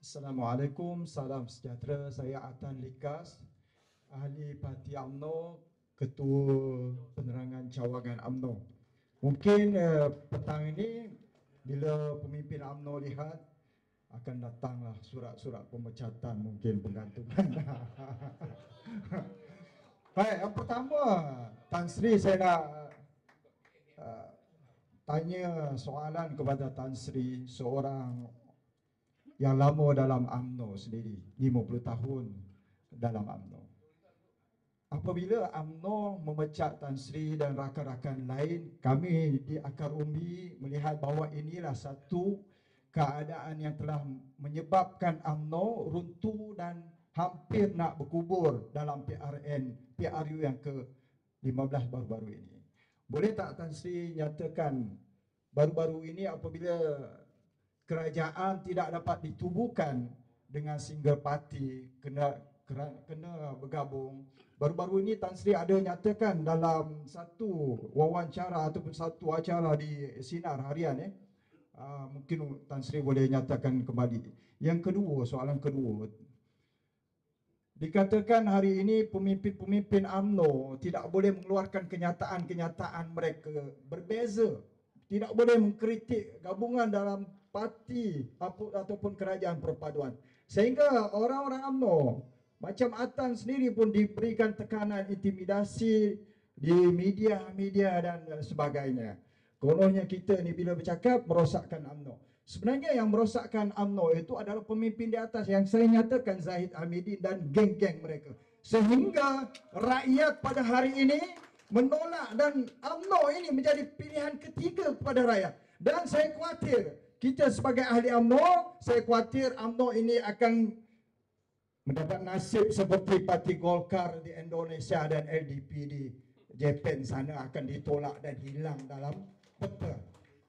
Assalamualaikum, salam sejahtera. Saya Atan Likas, ahli Parti UMNO, Ketua Penerangan Cawangan UMNO. Mungkin petang ini bila pemimpin UMNO lihat akan datanglah surat-surat pemecatan, mungkin penggantungan. Baik, yang pertama, Tan Sri, saya nak uh, tanya soalan kepada Tan Sri, seorang yang lama dalam UMNO sendiri, 50 tahun dalam UMNO. Apabila UMNO memecat Tan Sri dan rakan-rakan lain, kami di Akar Umbi melihat bahawa inilah satu keadaan yang telah menyebabkan UMNO runtuh dan hampir nak berkubur dalam PRU yang ke-15 baru-baru ini. Boleh tak Tan Sri nyatakan baru-baru ini apabila kerajaan tidak dapat ditubuhkan dengan single party, kena bergabung. Baru-baru ini Tan Sri ada nyatakan dalam satu wawancara ataupun satu acara di Sinar Harian, mungkin Tan Sri boleh nyatakan kembali. Yang kedua, soalan kedua, dikatakan hari ini pemimpin-pemimpin UMNO tidak boleh mengeluarkan kenyataan-kenyataan mereka berbeza, tidak boleh mengkritik gabungan dalam parti ataupun kerajaan perpaduan. Sehingga orang-orang UMNO macam Atan sendiri pun diberikan tekanan intimidasi di media-media dan sebagainya. Kononnya kita ni bila bercakap merosakkan UMNO. Sebenarnya yang merosakkan UMNO itu adalah pemimpin di atas yang saya nyatakan, Zahid Hamidin dan geng-geng mereka. Sehingga rakyat pada hari ini menolak dan UMNO ini menjadi pilihan ketiga kepada rakyat. Dan saya khawatir, kita sebagai ahli UMNO, saya khawatir UMNO ini akan mendapat nasib seperti Parti Golkar di Indonesia dan LDP di Jepun sana, akan ditolak dan hilang dalam peta.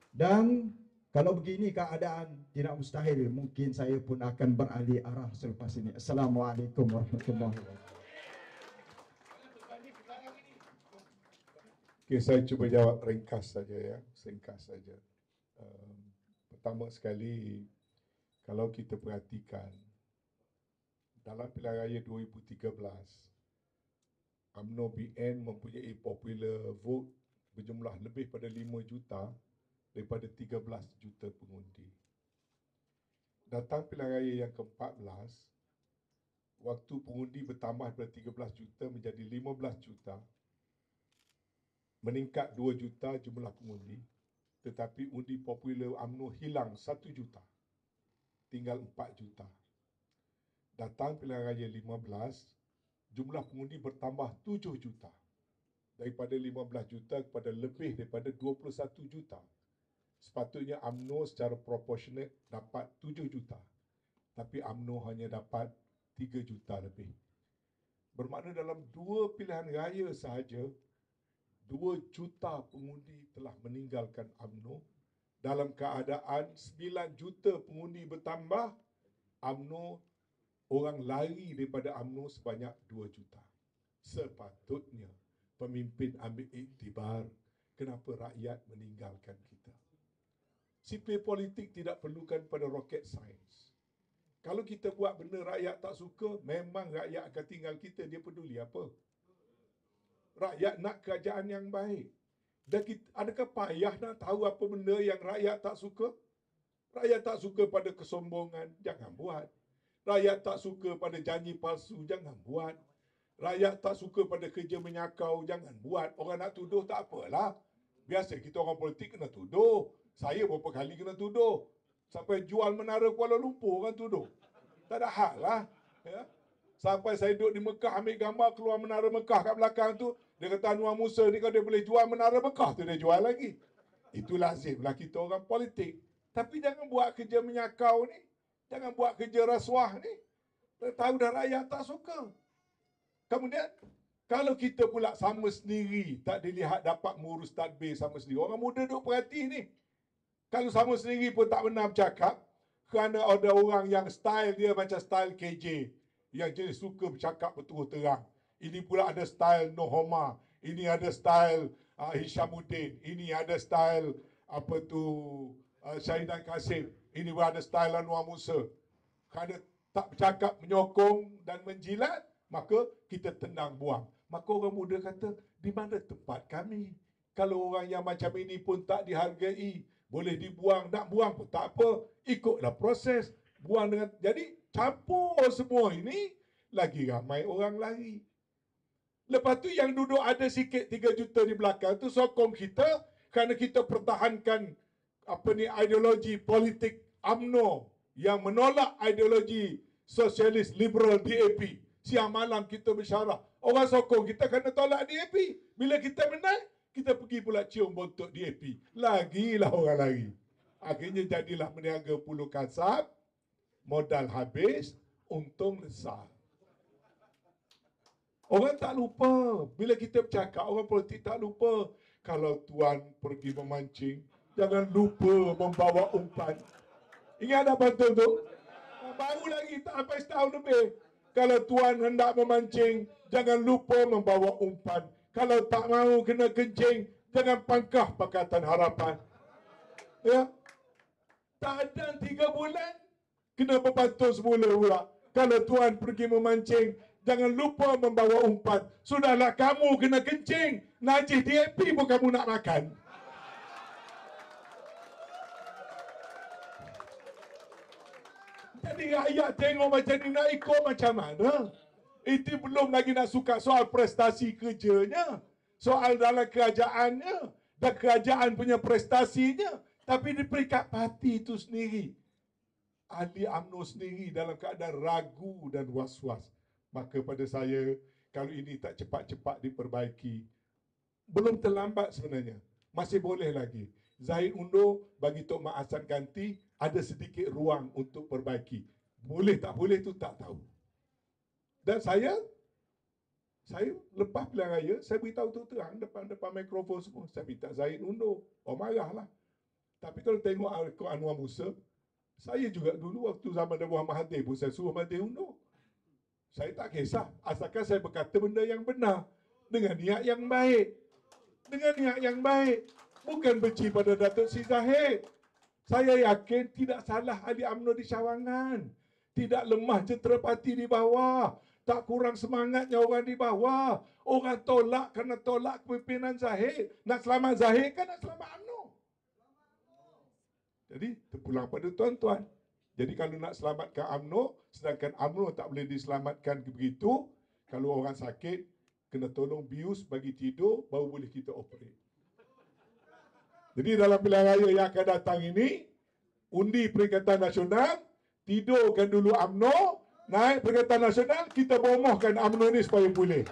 Dan kalau begini keadaan, tidak mustahil mungkin saya pun akan beralih arah selepas ini. Assalamualaikum warahmatullahi wabarakatuh. Okay, saya cuba jawab ringkas saja ya, singkas saja. Pertama sekali, kalau kita perhatikan dalam pilihan raya 2013, UMNO BN mempunyai popular vote berjumlah lebih pada 5 juta daripada 13 juta pengundi. Datang pilihan raya yang ke-14, waktu pengundi bertambah daripada 13 juta menjadi 15 juta, meningkat 2 juta jumlah pengundi, tetapi undi popular UMNO hilang 1 juta, tinggal 4 juta. Datang pilihan raya 15, jumlah pengundi bertambah 7 juta, daripada 15 juta kepada lebih daripada 21 juta. Sepatutnya UMNO secara proportionate dapat 7 juta, tapi UMNO hanya dapat 3 juta lebih. Bermakna dalam 2 pilihan raya sahaja, 2 juta pengundi telah meninggalkan UMNO. Dalam keadaan 9 juta pengundi bertambah, UMNO, orang lari daripada UMNO sebanyak 2 juta. Sepatutnya pemimpin ambil iktibar kenapa rakyat meninggalkan kita. Sipil politik tidak perlukan pada rocket science. Kalau kita buat benda rakyat tak suka, memang rakyat akan tinggal kita, dia peduli apa? Rakyat nak kerajaan yang baik. Dan kita, adakah payah nak tahu apa benda yang rakyat tak suka? Rakyat tak suka pada kesombongan, jangan buat. Rakyat tak suka pada janji palsu, jangan buat. Rakyat tak suka pada kerja menyakau, jangan buat. Orang nak tuduh tak apalah. Biasa kita orang politik kena tuduh. Saya berapa kali kena tuduh. Sampai jual menara Kuala Lumpur orang tuduh. Tak ada hal lah. Ya. Sampai saya duduk di Mekah ambil gambar keluar menara Mekah kat belakang tu. Dia kata Anwar Musa ni kalau dia boleh jual menara Mekah tu dia jual lagi. Itu lazimlah kita orang politik. Tapi jangan buat kerja menyakau ni. Jangan buat kerja rasuah ni. Tahu dah rakyat tak suka. Kemudian kalau kita pula sama sendiri, tak dilihat dapat mengurus tadbir sama sendiri. Orang muda duk perhati ni. Kalau sama sendiri pun tak benar bercakap, kerana ada orang yang style dia macam style KJ. Yang jadi suka bercakap berterus terang. Ini pula ada style Nohoma. Ini ada style Hishamuddin. Ini ada style Syahidan Kasim. Ini pula ada style Anwar Musa. Kerana tak bercakap, menyokong dan menjilat, maka kita tenang buang. Maka orang muda kata, di mana tempat kami? Kalau orang yang macam ini pun tak dihargai, boleh dibuang, nak buang pun tak apa, ikutlah proses, buang dengan, jadi campur semua ini, lagi ramai orang lari. Lepas tu yang duduk ada sikit 3 juta di belakang tu sokong kita, kerana kita pertahankan ideologi politik UMNO yang menolak ideologi sosialis liberal DAP. Siang malam kita bersyarah, orang sokong kita kerana tolak DAP. Bila kita menang, kita pergi pula cium bontot DAP. Lagilah orang lari. Akhirnya jadilah meniaga puluh kasab, modal habis, untung besar. Orang tak lupa, bila kita bercakap, orang politik tak lupa. Kalau tuan pergi memancing, jangan lupa membawa umpan. Ingat tak betul tu? Baru lagi tak sampai setahun lebih. Kalau tuan hendak memancing, jangan lupa membawa umpan. Kalau tak mahu kena kencing, jangan pangkah Pakatan Harapan. Ya? Tak ada 3 bulan, kena berbantu semula pula. Kalau tuan pergi memancing, jangan lupa membawa umpan. Sudahlah kamu kena kencing, najis DAP pun kamu nak makan. Jadi rakyat tengok macam ni, nak ikut macam mana? Itu belum lagi nak suka soal prestasi kerjanya, soal dalam kerajaannya, dan kerajaan punya prestasinya. Tapi di peringkat parti itu sendiri, ahli UMNO sendiri dalam keadaan ragu dan was-was. Maka pada saya, kalau ini tak cepat-cepat diperbaiki, belum terlambat sebenarnya. Masih boleh lagi. Zahid Undo bagi Tok Mak Hassan ganti, ada sedikit ruang untuk perbaiki. Boleh tak boleh tu tak tahu. Dan saya lepas pilihan raya, saya beritahu terang depan mikrofon semua. Saya minta Zahid Undo. Oh marahlah. Tapi kalau tengok Anwar Musa, saya juga dulu waktu zaman Dewan Mahathir pun saya suruh Mahathir Undo. Saya tak kisah, asalkan saya berkata benda yang benar, dengan niat yang baik. Dengan niat yang baik. Bukan benci pada Datuk Sri Zahid. Saya yakin tidak salah ahli UMNO di Sawangan. Tidak lemah jentera parti di bawah. Tak kurang semangatnya orang di bawah. Orang tolak kerana tolak kepimpinan Zahid. Nak selamat Zahid kan nak selamat UMNO. Jadi terpulang pada tuan-tuan. Jadi kalau nak selamatkan UMNO, sedangkan UMNO tak boleh diselamatkan begitu, kalau orang sakit, kena tolong bius bagi tidur, baru boleh kita operate. Jadi dalam pilihan raya yang akan datang ini, undi Perikatan Nasional, tidurkan dulu UMNO, naik Perikatan Nasional, kita bomohkan UMNO ini supaya pulih.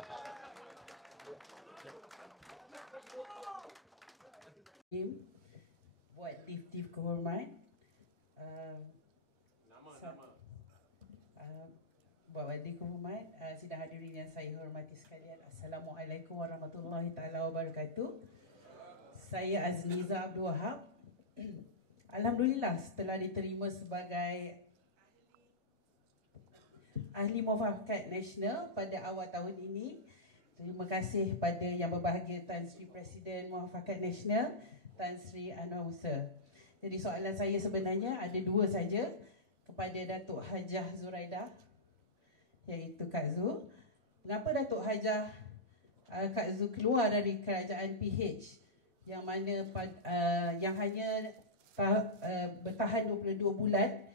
Buat tif-tif kehormat, buat wadih kehormat, sidang hadirin yang saya hormati sekalian, Assalamualaikum warahmatullahi taala wabarakatuh. Saya Azniza Abdul Wahab. Alhamdulillah setelah diterima sebagai ahli muafakat nasional pada awal tahun ini. Terima kasih pada yang berbahagia Tan Sri Presiden Muafakat Nasional, Tan Sri Anwar Musa. Jadi soalan saya sebenarnya ada 2 saja kepada Datuk Hajah Zuraidah, iaitu Kak Zu. Mengapa Datuk Hajah Kak Zu keluar dari kerajaan PH yang mana yang hanya bertahan 22 bulan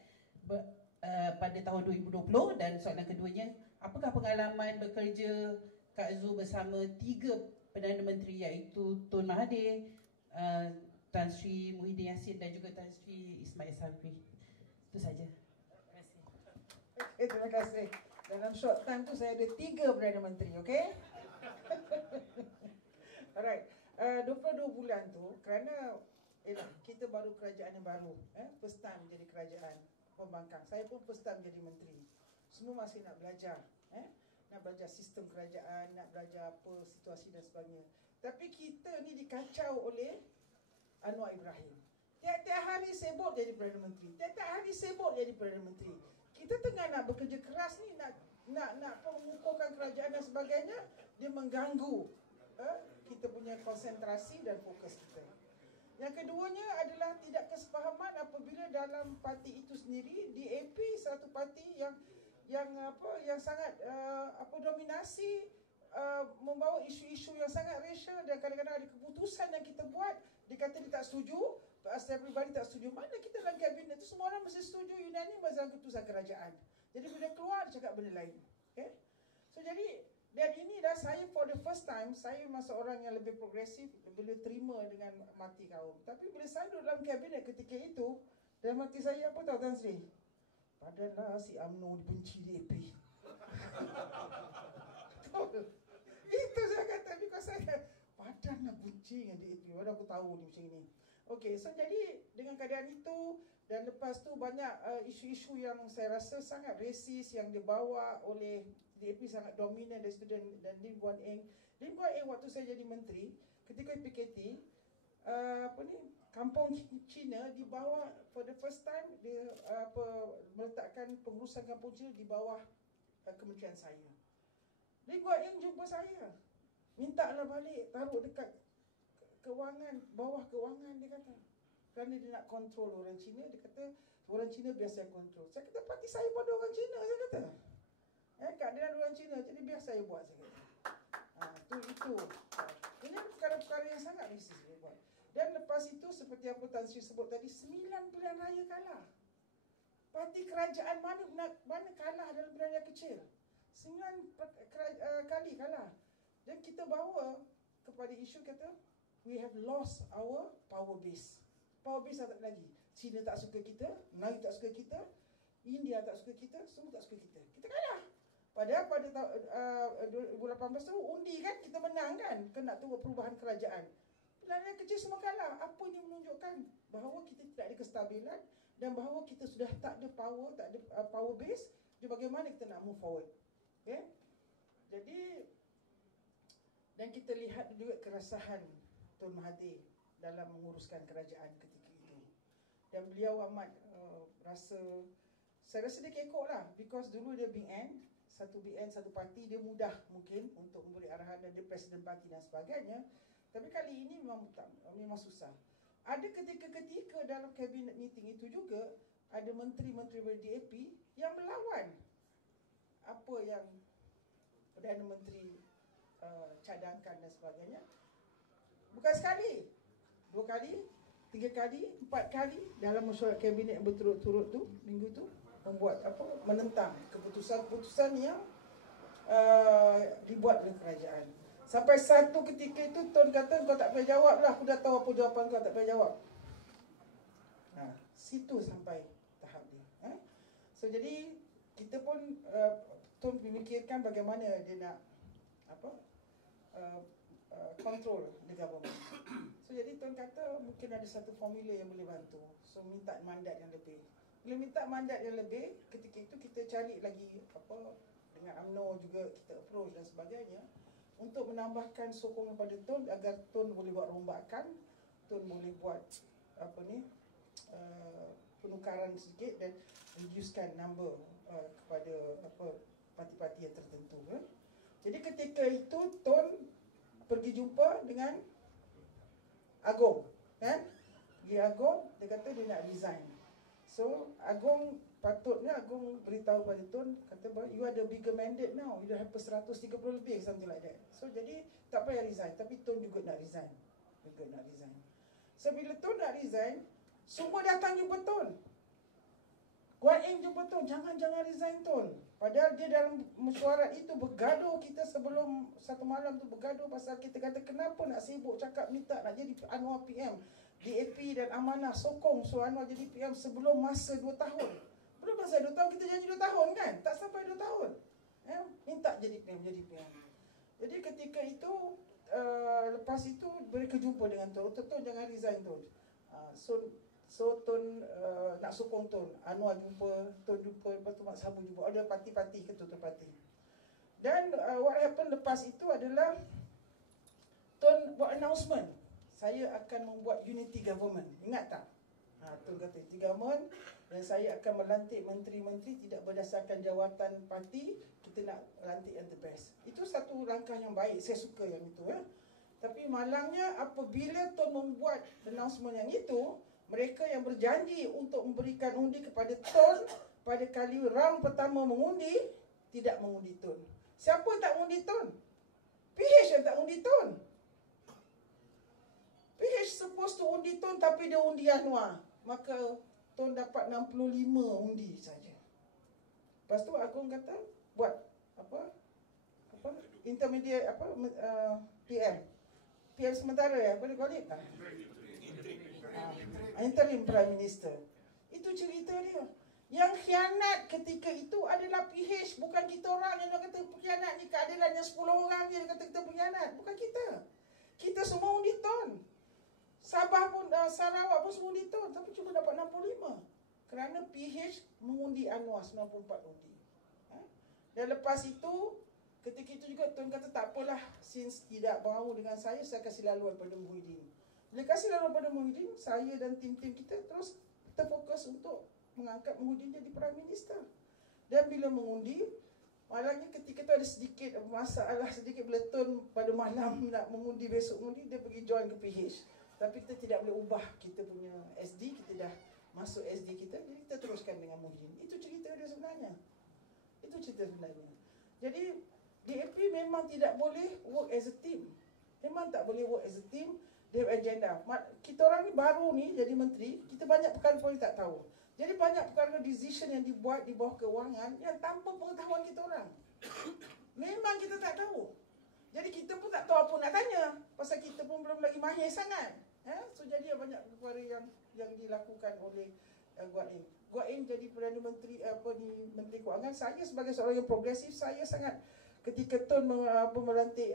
pada tahun 2020, dan soalan keduanya, apakah pengalaman bekerja Kak Zu bersama 3 Perdana Menteri iaitu Tun Mahathir, Tan Sri Muhyiddin Yassin dan juga Tan Sri Ismail Sabri. Itu saja. Terima kasih. Okay, terima kasih. Dalam short time tu saya ada 3 Perdana Menteri, okey? Alright. 22 bulan tu kerana kita baru kerajaan yang baru, first time jadi kerajaan pembangkang. Saya pun first time jadi menteri. Semua masih nak belajar, nak belajar sistem kerajaan, nak belajar apa situasi dan sebagainya. Tapi kita ni dikacau oleh Anwar Ibrahim. Tiap-tiap hari sibuk jadi Perdana Menteri. Tiap-tiap hari sibuk jadi Perdana Menteri. Kita tengah nak bekerja keras ni, nak mengukuhkan kerajaan dan sebagainya, dia mengganggu kita punya konsentrasi dan fokus kita. Yang keduanya adalah tidak kesepahaman apabila dalam parti itu sendiri DAP satu parti yang sangat dominasi, membawa isu-isu yang sangat racial, dan kadang-kadang ada keputusan yang kita buat dia kata dia tak setuju, everybody tak setuju. Mana kita dalam kabinet tu semua orang mesti setuju unanimous dalam keputusan kerajaan. Jadi bila keluar dia cakap benda lain. Okay? So jadi, dan ini dah saya for the first time, saya memang seorang yang lebih progresif, boleh terima dengan mati kaum. Tapi bila saya duduk dalam kabinet ketika itu, dalam hati saya apa tahu Tan Sri? Padahal si UMNO dibenci DAP. Itu saya kata, because saya padahal benci dengan DAP. Walau aku tahu ni macam ini. Okay, so jadi dengan keadaan itu, dan lepas tu banyak isu-isu yang saya rasa sangat resis yang dibawa oleh DAP, sangat dominan dari situ, dan Lim Guan Eng. Lim Guan Eng waktu saya jadi menteri, ketika PKT, kampung Cina dibawa for the first time, dia meletakkan pengurusan kampung Cina di bawah kementerian saya. Lim Guan Eng jumpa saya, mintalah balik, taruh dekat kewangan, bawah kewangan, dia kata. Kerana dia nak kontrol orang Cina, dia kata orang Cina biar saya kontrol. Saya kata parti saya pada orang Cina, saya kata. Keadaan orang Cina, jadi biar saya buat, saya kata. Itu. Ini perkara-perkara yang sangat resis dia buat. Dan lepas itu, seperti apa Tan Sri sebut tadi, 9 pilihan raya kalah. Parti kerajaan mana kalah dalam pilihan raya kecil? 9 kali kalah. Dan kita bawa kepada isu kata, we have lost our power base. Power base tak ada lagi. China tak suka kita, Melayu tak suka kita, India tak suka kita, semua tak suka kita. Kita kalah. Padahal pada 2018 tu undi kan, kita menang kan, kena tu perubahan kerajaan. Pilihan raya kecil semua kalah. Apa yang menunjukkan bahawa kita tidak ada kestabilan dan bahawa kita sudah tak ada power, tak ada power base. Jadi bagaimana kita nak move forward? Okay? Jadi, dan kita lihat juga kerasahan Tun Mahathir dalam menguruskan kerajaan ketika itu. Dan beliau amat saya rasa dia kekok lah, because dulu dia BN, satu parti, dia mudah mungkin untuk memberi arahan, dan dia presiden parti dan sebagainya. Tapi kali ini memang susah. Ada ketika dalam kabinet meeting itu juga, ada menteri-menteri dari DAP yang melawan apa yang Perdana Menteri cadangkan dan sebagainya. Bukan sekali, 2 kali, 3 kali, 4 kali dalam mesyuarat kabinet yang berturut-turut tu, minggu tu, membuat menentang keputusan-keputusan yang dibuat oleh kerajaan. Sampai satu ketika itu Tun kata, kau tak payah jawab lah, aku dah tahu apa jawapan kau, tak payah jawab. Situ sampai tahap dia. So jadi kita pun Tun memikirkan bagaimana dia nak control the government. So jadi Tun kata mungkin ada satu formula yang boleh bantu. So minta mandat yang lebih. Bila minta mandat yang lebih, ketika itu kita cari lagi dengan UMNO juga kita approach dan sebagainya untuk menambahkan sokongan pada Tun agar Tun boleh buat rombakan, Tun boleh buat penukaran sedikit dan reducekan number kepada parti-parti yang tertentu. Jadi ketika itu Tun pergi jumpa dengan Agong, kan? Pergi Agong, dia kata dia nak resign. So Agong patutnya Agong beritahu pada Tun, kata you ada bigger mandate now, you dah have 130 lebih, something like that. So jadi tak payah resign, tapi Tun juga nak resign. So bila Tun nak resign, semua datang jumpa Tun. Guan Eng jumpa Tun, jangan resign Tun. Padahal dia dalam mesyuarat itu bergaduh, kita sebelum satu malam tu bergaduh pasal kita kata kenapa nak sibuk cakap minta nak jadi Anwar PM. DAP dan Amanah sokong suruh Anwar jadi PM sebelum masa 2 tahun. Belum masa 2 tahun, kita janji 2 tahun kan? Tak sampai 2 tahun. Minta jadi PM. Jadi ketika itu, lepas itu mereka jumpa dengan Tun. Tun jangan resign Tun. So Tun nak sokong Tun. Anwar jumpa, Tun jumpa, lepas tu Mak Sabu jumpa. Ada parti-parti, ketua parti. Dan what happened lepas itu adalah Tun buat announcement, saya akan membuat unity government. Ingat tak? Tun kata unity government, dan saya akan melantik menteri-menteri tidak berdasarkan jawatan parti, kita nak lantik yang the best. Itu satu langkah yang baik, saya suka yang itu. Tapi malangnya apabila Tun membuat announcement yang itu, mereka yang berjanji untuk memberikan undi kepada Tun pada kali round pertama mengundi, tidak mengundi Tun. Siapa yang tak mengundi Tun? PH yang tak undi Tun. PH supposed to undi Tun tapi dia undi Anwar. Maka Tun dapat 65 undi saja. Lepas tu Agong kata buat apa intermediate PM sementara ya, apa dia call it? Interim Prime Minister. Itu cerita dia. Yang khianat ketika itu adalah PH, bukan kita orang yang kata pengkhianat ni keadilan yang 10 orang je kata kita pengkhianat, bukan kita. Kita semua undi Tun. Sabah pun Sarawak pun semua undi Tun, tapi cuma dapat 65. Kerana PH mengundi Anwar 94 undi. Dan lepas itu, ketika itu juga Tun kata tak apalah, since tidak mahu dengan saya kasih laluan pada Muhyiddin. Bila kasih laluan pada Muhyiddin, saya dan tim-tim kita terus terfokus untuk mengangkat Muhyiddin jadi Prime Minister. Dan bila mengundi, malangnya ketika itu ada sedikit masalah sedikit bila Tun pada malam nak mengundi besok mengundi, dia pergi join ke PH. Tapi kita tidak boleh ubah kita punya SD, kita dah masuk SD kita, jadi kita teruskan dengan Muhyiddin. Itu cerita dia sebenarnya. Itu cerita sebenarnya. Jadi DAP memang tidak boleh work as a team. Memang tak boleh work as a team. Dia agenda. Kita orang ni baru ni jadi menteri, kita banyak perkara pun tak tahu. Jadi banyak perkara decision yang dibuat di bawah kewangan yang tanpa pengetahuan kita orang. Memang kita tak tahu. Jadi kita pun tak tahu apa nak tanya. Pasal kita pun belum lagi mahir sangat. So jadi banyak perkara yang dilakukan oleh Guat Eng. Guat Eng jadi Perdana Menteri Menteri Kewangan. Saya sebagai seorang yang progresif, saya sangat ketika Tun melantik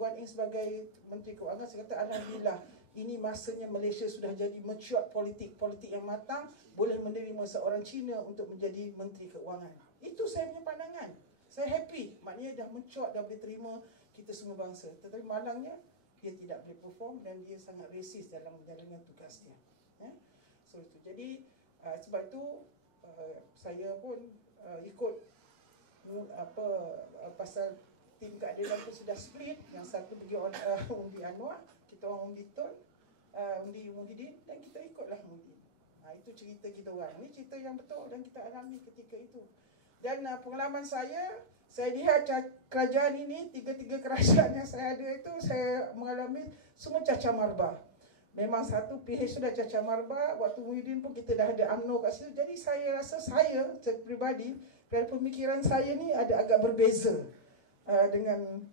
Guat Eng sebagai Menteri Kewangan, saya kata alhamdulillah, ini masanya Malaysia sudah jadi mature politik yang matang, boleh menerima seorang Cina untuk menjadi Menteri Keuangan. Itu saya punya pandangan. Saya happy, maknanya dah mature, dah boleh terima kita semua bangsa. Tetapi malangnya dia tidak boleh perform dan dia sangat resis dalam menjalankan tugas dia. So itu. Jadi sebab itu saya pun ikut pasal tim keadilan tu sudah split, yang satu pergi undi Anwar, kita orang undi Tun, undi Muhyiddin, dan kita ikutlah Muhyiddin. Itu cerita kita orang. Ini cerita yang betul dan kita alami ketika itu. Dan pengalaman saya lihat kerajaan ini, tiga-tiga kerajaan yang saya ada itu, saya mengalami semua cacah marba. Memang satu PH sudah cacah marba, waktu Muhyiddin pun kita dah ada UMNO kat situ. Jadi saya rasa saya pribadi, dari pemikiran saya ni ada agak berbeza dengan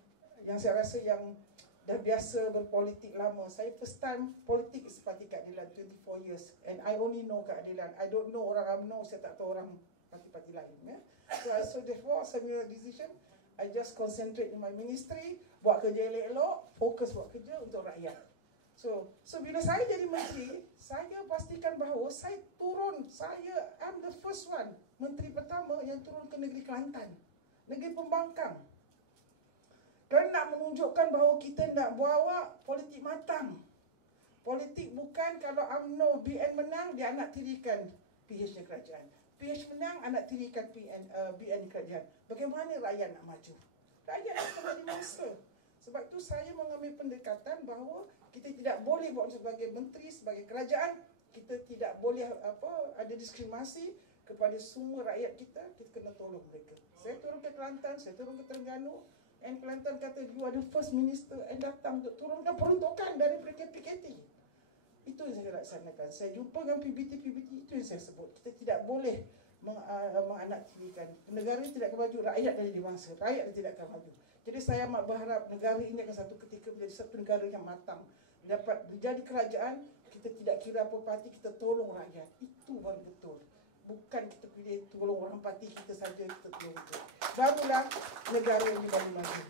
yang saya rasa yang dah biasa berpolitik lama. Saya first time politik seperti keadilan 24 years and I only know keadilan. I don't know orang UMNO, saya tak tahu orang parti-parti lain. So therefore saya punya decision, I just concentrate in my ministry, buat kerja elok-elok, fokus buat kerja untuk rakyat. So bila saya jadi menteri, saya pastikan bahawa saya I'm the first one, menteri pertama yang turun ke negeri Kelantan, negeri pembangkang. Kerana nak menunjukkan bahawa kita nak bawa politik matang. Politik bukan kalau UMNO BN menang, dia anak tirikan PH kerajaan. PH menang, anak tirikan BN kerajaan. Bagaimana rakyat nak maju? Rakyat nak menjadi mangsa. Sebab itu saya mengambil pendekatan bahawa kita tidak boleh buat sebagai menteri, sebagai kerajaan, kita tidak boleh ada diskriminasi kepada semua rakyat kita kena tolong mereka. Saya turun ke Kelantan, saya turun ke Terengganu, and Kelantan kata, you are the first minister and datang untuk turunkan peruntukan dari PKT. Itu yang saya laksanakan. Saya jumpa dengan PBT, itu yang saya sebut. Kita tidak boleh menganaktirikan. Negara ini tidak akan maju, rakyat dari dimangsa. Rakyat tidak akan maju. Jadi saya amat berharap negara ini akan satu ketika menjadi satu negara yang matang. Dapat menjadi kerajaan, kita tidak kira apa parti, kita tolong rakyat. Itu baru betul. Bukan kita pilih tolong orang parti kita saja, kita tolong itu. Barulah negara ini baru maju.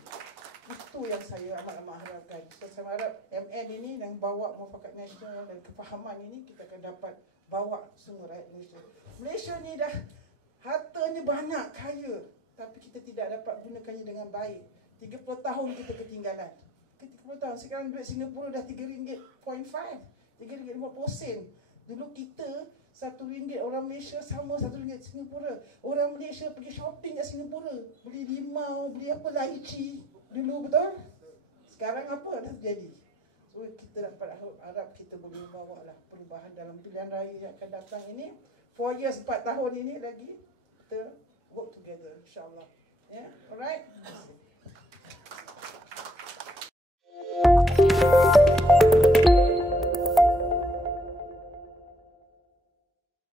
Itu yang saya amat-amat harapkan. So, saya harap MN ini yang bawa muafakat nasional dan kefahaman ini, kita akan dapat bawa semua rakyat Malaysia. Malaysia ni dah hartanya banyak, kaya, tapi kita tidak dapat gunakannya dengan baik. 30 tahun kita ketinggalan. 30 tahun, sekarang duit Singapura dah RM3.5, RM3.50. Dulu kita RM1 orang Malaysia sama RM1 Singapura. Orang Malaysia pergi shopping kat Singapura, beli limau, beli apa, lychee dulu, betul? Sekarang apa dah terjadi? So kita dapat harap kita boleh bawa lah perubahan dalam pilihan raya yang akan datang ini. 4 years, 4 tahun ini lagi kita work together, insyaAllah. Yeah, alright.